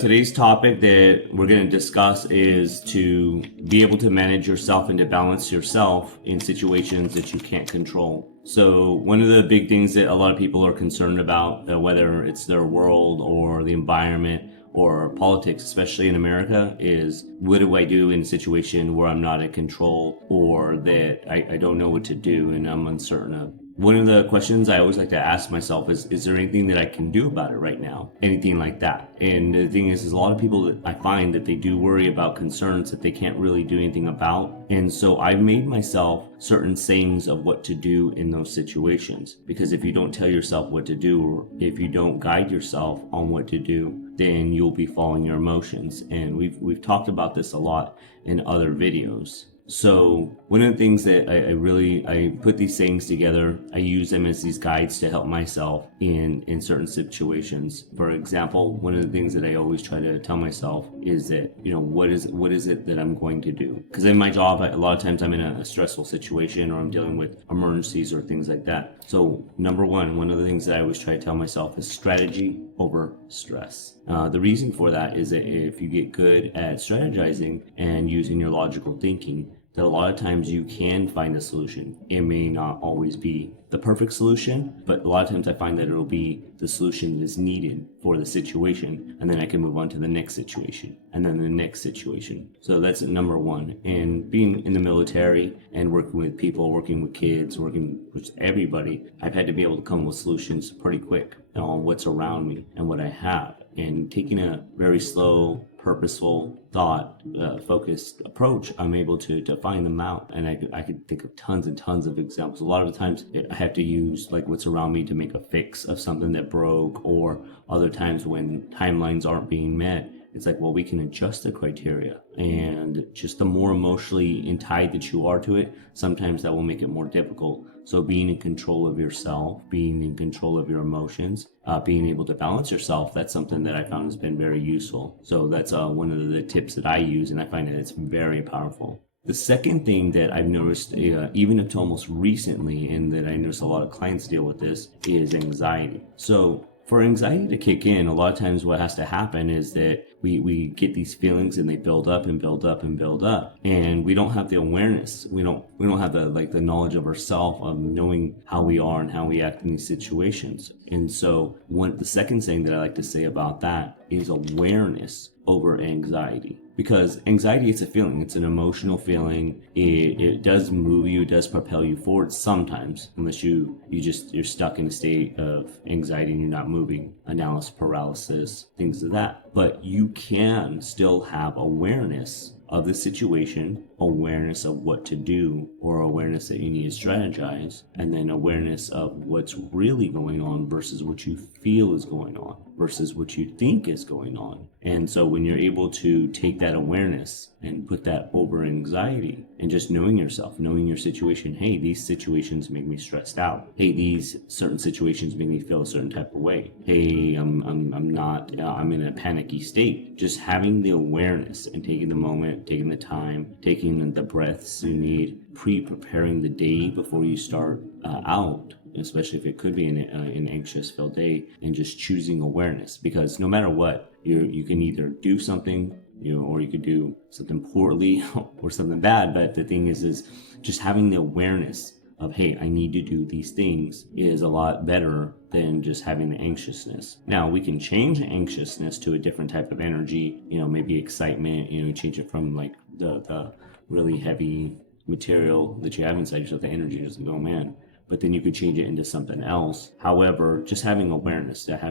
Today's topic that we're going to discuss is to be able to manage yourself and to balance yourself in situations that you can't control. So one of the big things that a lot of people are concerned about, whether it's their world or the environment or politics, especially in America, is what do I do in a situation where I'm not in control or that I don't know what to do and I'm uncertain of. One of the questions I always like to ask myself is there anything that I can do about it right now? Anything like that. And the thing is a lot of people that I find that they do worry about concerns that they can't really do anything about. And so I've made myself certain sayings of what to do in those situations. Because if you don't tell yourself what to do, or if you don't guide yourself on what to do, then you'll be following your emotions. And we've talked about this a lot in other videos. So one of the things that I put these sayings together, I use them as these guides to help myself in certain situations. For example, one of the things that I always try to tell myself is that, what is it that I'm going to do? Because in my job, a lot of times I'm in a stressful situation or I'm dealing with emergencies or things like that. So number one of the things that I always try to tell myself is strategy over stress. The reason for that is that if you get good at strategizing and using your logical thinking, that a lot of times you can find a solution. It may not always be the perfect solution, but a lot of times I find that it'll be the solution that is needed for the situation, and then I can move on to the next situation, and then the next situation. So that's number one. And being in the military and working with people, working with kids, working with everybody, I've had to be able to come up with solutions pretty quick on what's around me and what I have. And taking a very slow, purposeful, thought-focused approach, I'm able to find them out. And I could think of tons and tons of examples. A lot of the times I have to use like what's around me to make a fix of something that broke, or other times when timelines aren't being met, it's like, well, we can adjust the criteria. And just the more emotionally tied that you are to it, sometimes that will make it more difficult. So being in control of yourself, being in control of your emotions, being able to balance yourself, that's something that I found has been very useful. So that's one of the tips that I use, and I find that it's very powerful. The second thing that I've noticed, even up to almost recently, and that I notice a lot of clients deal with this, is anxiety. So for anxiety to kick in, a lot of times what has to happen is that we get these feelings and they build up and build up and build up, and we don't have the awareness. We don't have the knowledge of ourselves, of knowing how we are and how we act in these situations. And so the second thing that I like to say about that is awareness over anxiety. Because anxiety is a feeling, it's an emotional feeling. It does move you, it does propel you forward sometimes, unless you're stuck in a state of anxiety and you're not moving, analysis paralysis, things of that. But you can still have awareness of the situation, awareness of what to do, or awareness that you need to strategize, and then awareness of what's really going on versus what you feel is going on versus what you think is going on. And so when you're able to take that awareness and put that over anxiety and just knowing yourself, knowing your situation, hey, these situations make me stressed out. Hey, these certain situations make me feel a certain type of way. Hey, I'm in a panicky state. Just having the awareness and taking the moment, taking the time, taking the breaths you need, pre-preparing the day before you start out, especially if it could be an anxious-filled day, and just choosing awareness. Because no matter what, you can either do something, or you could do something poorly or something bad. But the thing is just having the awareness of, hey, I need to do these things is a lot better than just having the anxiousness. Now, we can change anxiousness to a different type of energy, maybe excitement, change it from like the really heavy material that you have inside yourself, the energy, just like, oh man. But then you could change it into something else. However, just having awareness that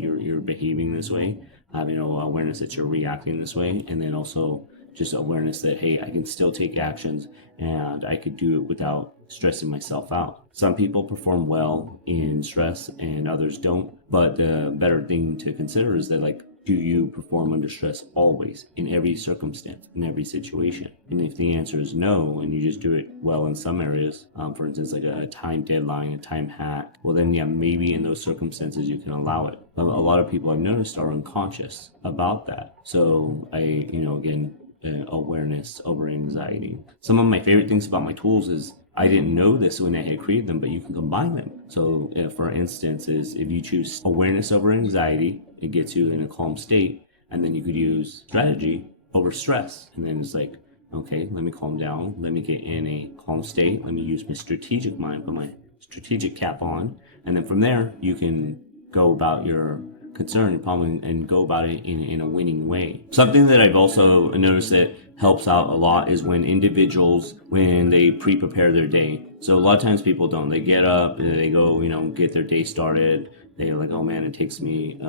you're behaving this way, having awareness that you're reacting this way, and then also just awareness that, hey, I can still take actions and I could do it without stressing myself out. Some people perform well in stress and others don't, but the better thing to consider is that, like, do you perform under stress always, in every circumstance, in every situation? And if the answer is no, and you just do it well in some areas, for instance, like a time deadline, a time hack, well then, yeah, maybe in those circumstances you can allow it. But a lot of people I've noticed are unconscious about that. So awareness over anxiety. Some of my favorite things about my tools is I didn't know this when I had created them, but you can combine them. So for instance, is if you choose awareness over anxiety, it gets you in a calm state. And then you could use strategy over stress. And then it's like, okay, let me calm down. Let me get in a calm state. Let me use my strategic mind, put my strategic cap on. And then from there, you can go about your concern and problem and go about it in a winning way. Something that I've also noticed that helps out a lot is when individuals, when they pre-prepare their day. So a lot of times people don't. They get up, they go, get their day started. They're like, oh man, it takes me,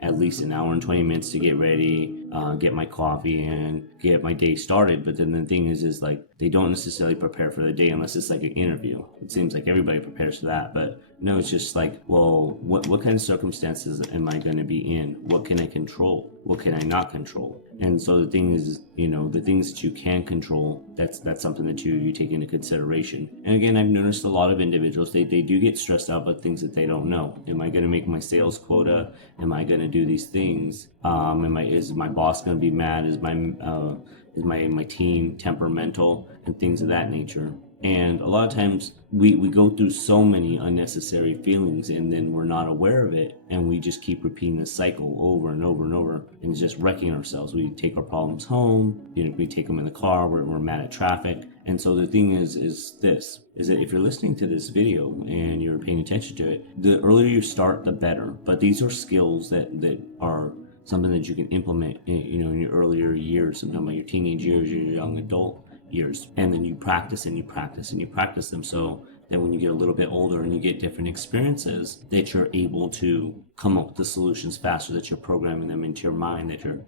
at least an hour and 20 minutes to get ready, get my coffee and get my day started. But then the thing is like they don't necessarily prepare for the day unless it's like an interview. It seems like everybody prepares for that, but no, it's just like, well, what kind of circumstances am I going to be in? What can I control? What can I not control? And so the thing is, the things that you can control, that's something that you take into consideration. And again, I've noticed a lot of individuals, they do get stressed out about things that they don't know. Am I going to make my sales quota? Am I going to do these things? Is my boss going to be mad? Is my team temperamental and things of that nature? And a lot of times we go through so many unnecessary feelings and then we're not aware of it, and we just keep repeating this cycle over and over and over, and it's just wrecking ourselves. We take our problems home, we take them in the car, we're mad at traffic. And so the thing is that if you're listening to this video and you're paying attention to it, the earlier you start, the better. But these are skills that are something that you can implement in your earlier years, sometime like your teenage years, your young adult years, and then you practice and you practice and you practice them, so that when you get a little bit older and you get different experiences, that you're able to come up with the solutions faster, that you're programming them into your mind, that you're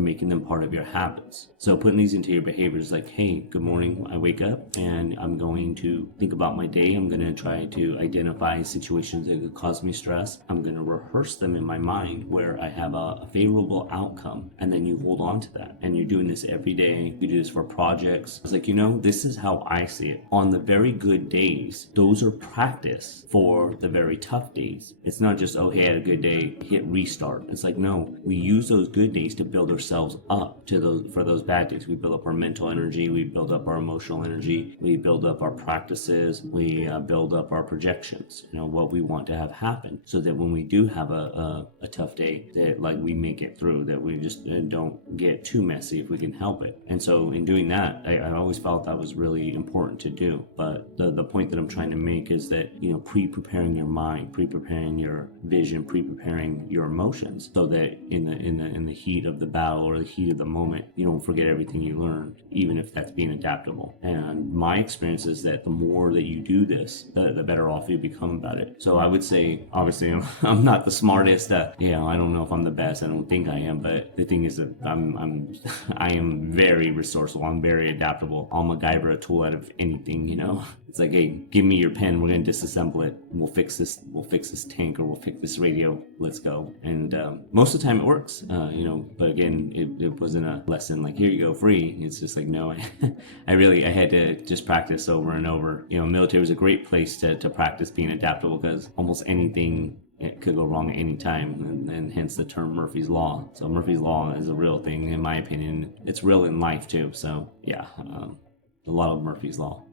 making them part of your habits. So putting these into your behaviors, like, hey, good morning, I wake up and I'm going to think about my day. I'm going to try to identify situations that could cause me stress. I'm going to rehearse them in my mind where I have a favorable outcome, and then you hold on to that. And you're doing this every day. You do this for projects. It's like, this is how I see it. On the very good days, those are practice for the very tough days. It's not just, oh, hey, I had a good day, hit restart. It's like, no, we use those good days to build ourselves up for those bad days. We build up our mental energy, we build up our emotional energy, we build up our practices, we build up our projections, what we want to have happen, so that when we do have a tough day, that like we make it through, that we just don't get too messy if we can help it. And so in doing that, I always felt that was really important to do. But the point that I'm trying to make is that, pre-preparing your mind, pre-preparing your vision, pre-preparing your emotions, so that in the heat of the battle or the heat of the moment, you don't forget everything you learned, even if that's being adaptable. And my experience is that the more that you do this, the better off you become about it. So I would say, obviously, I'm not the smartest. I don't know if I'm the best. I don't think I am. But the thing is that I am very resourceful. I'm very adaptable. I'll MacGyver a tool out of anything. It's like, hey, give me your pen. We're gonna disassemble it. We'll fix this. We'll fix this tank, or we'll fix this radio. Let's go. And most of the time it works. But again, it wasn't a lesson like, here you go, free. It's just like, no, I had to just practice over and over. Military was a great place to practice being adaptable, because almost anything, it could go wrong at any time, and hence the term Murphy's Law. So Murphy's Law is a real thing, in my opinion. It's real in life too. So yeah, a lot of Murphy's Law.